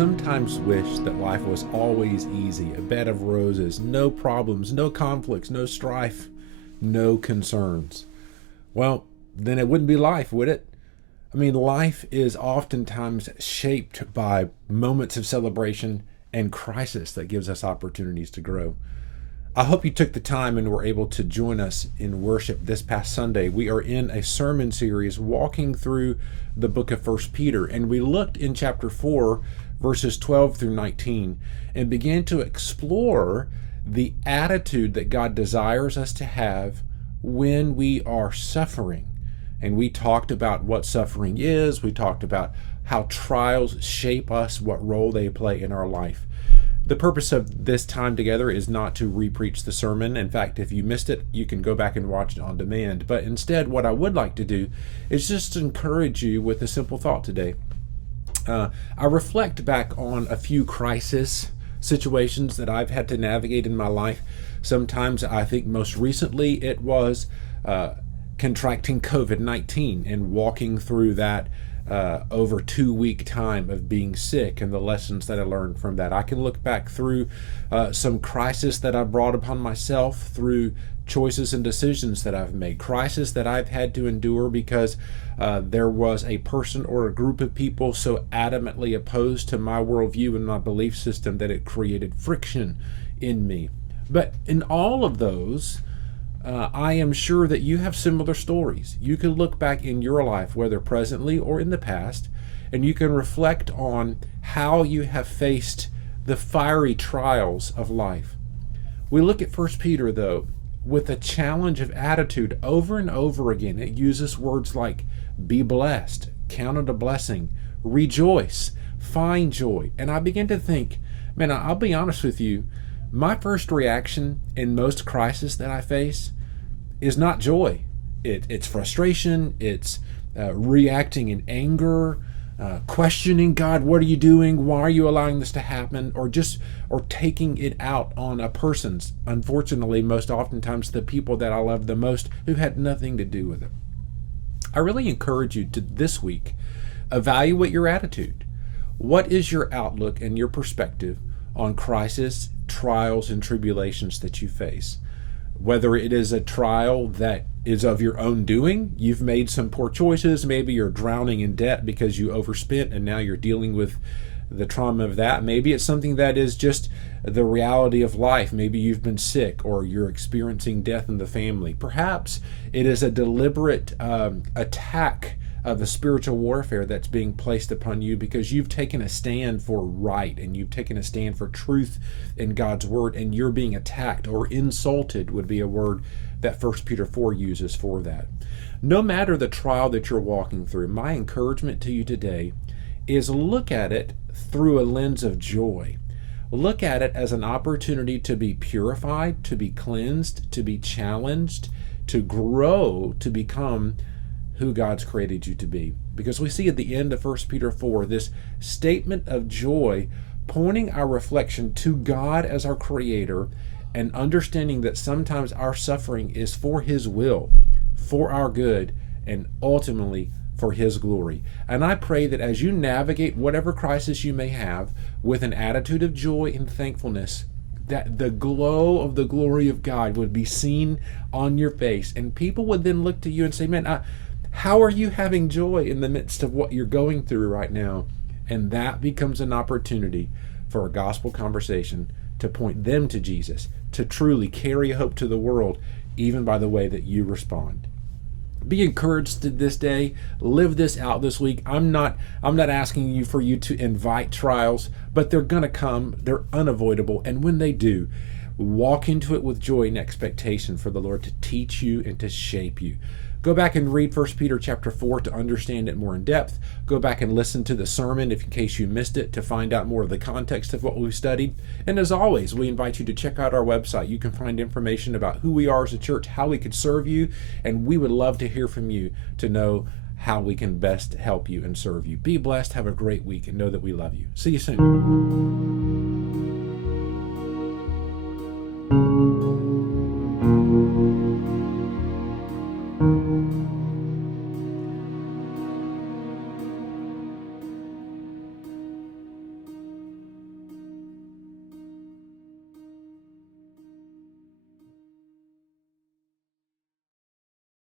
sometimes wish that life was always easy, a bed of roses, no problems, no conflicts, no strife, no concerns. Well, then it wouldn't be life, would it? I mean, life is oftentimes shaped by moments of celebration and crisis that gives us opportunities to grow. I hope you took the time and were able to join us in worship this past Sunday. We are in a sermon series walking through the book of 1 Peter, and we looked in chapter 4, verses 12 through 19, and began to explore the attitude that God desires us to have when we are suffering. And we talked about what suffering is. We talked about how trials shape us, what role they play in our life. The purpose of this time together is not to re-preach the sermon. In fact, if you missed it, you can go back and watch it on demand. But instead, what I would like to do is just encourage you with a simple thought today. I reflect back on a few crisis situations that I've had to navigate in my life. Sometimes I think most recently it was contracting COVID-19 and walking through that over 2-week time of being sick and the lessons that I learned from that. I can look back through some crisis that I brought upon myself through choices and decisions that I've made, crisis that I've had to endure because there was a person or a group of people so adamantly opposed to my worldview and my belief system that it created friction in me. But in all of those, I am sure that you have similar stories. You can look back in your life, whether presently or in the past, and you can reflect on how you have faced the fiery trials of life. We look at 1 Peter, though, with a challenge of attitude over and over again. It uses words like be blessed, count it a blessing, rejoice, find joy. And I begin to think, man, I'll be honest with you, my first reaction in most crises that I face is not joy. It's frustration. It's reacting in anger, questioning God, what are you doing? Why are you allowing this to happen? Or taking it out on a person's, unfortunately, most oftentimes the people that I love the most who had nothing to do with it. I really encourage you to this week, evaluate your attitude. What is your outlook and your perspective on crisis, trials, and tribulations that you face? Whether it is a trial that is of your own doing, you've made some poor choices, maybe you're drowning in debt because you overspent and now you're dealing with the trauma of that. Maybe it's something that is just the reality of life. Maybe you've been sick or you're experiencing death in the family. Perhaps it is a deliberate attack of a spiritual warfare that's being placed upon you because you've taken a stand for right and you've taken a stand for truth in God's word, and you're being attacked, or insulted would be a word that 1 Peter 4 uses for that. No matter the trial that you're walking through, my encouragement to you today is look at it through a lens of joy. Look at it as an opportunity to be purified, to be cleansed, to be challenged, to grow, to become who God's created you to be. Because we see at the end of 1 Peter 4 this statement of joy pointing our reflection to God as our creator, and understanding that sometimes our suffering is for his will, for our good, and ultimately for his glory. And I pray that as you navigate whatever crisis you may have with an attitude of joy and thankfulness, that the glow of the glory of God would be seen on your face, and people would then look to you and say, man, how are you having joy in the midst of what you're going through right now? And that becomes an opportunity for a gospel conversation to point them to Jesus, to truly carry hope to the world, even by the way that you respond. Be encouraged to this day. Live this out this week. I'm not asking you for you to invite trials, but they're going to come. They're unavoidable. And when they do, walk into it with joy and expectation for the Lord to teach you and to shape you. Go back and read 1 Peter chapter 4 to understand it more in depth. Go back and listen to the sermon in case you missed it to find out more of the context of what we've studied. And as always, we invite you to check out our website. You can find information about who we are as a church, how we could serve you, and we would love to hear from you to know how we can best help you and serve you. Be blessed, have a great week, and know that we love you. See you soon.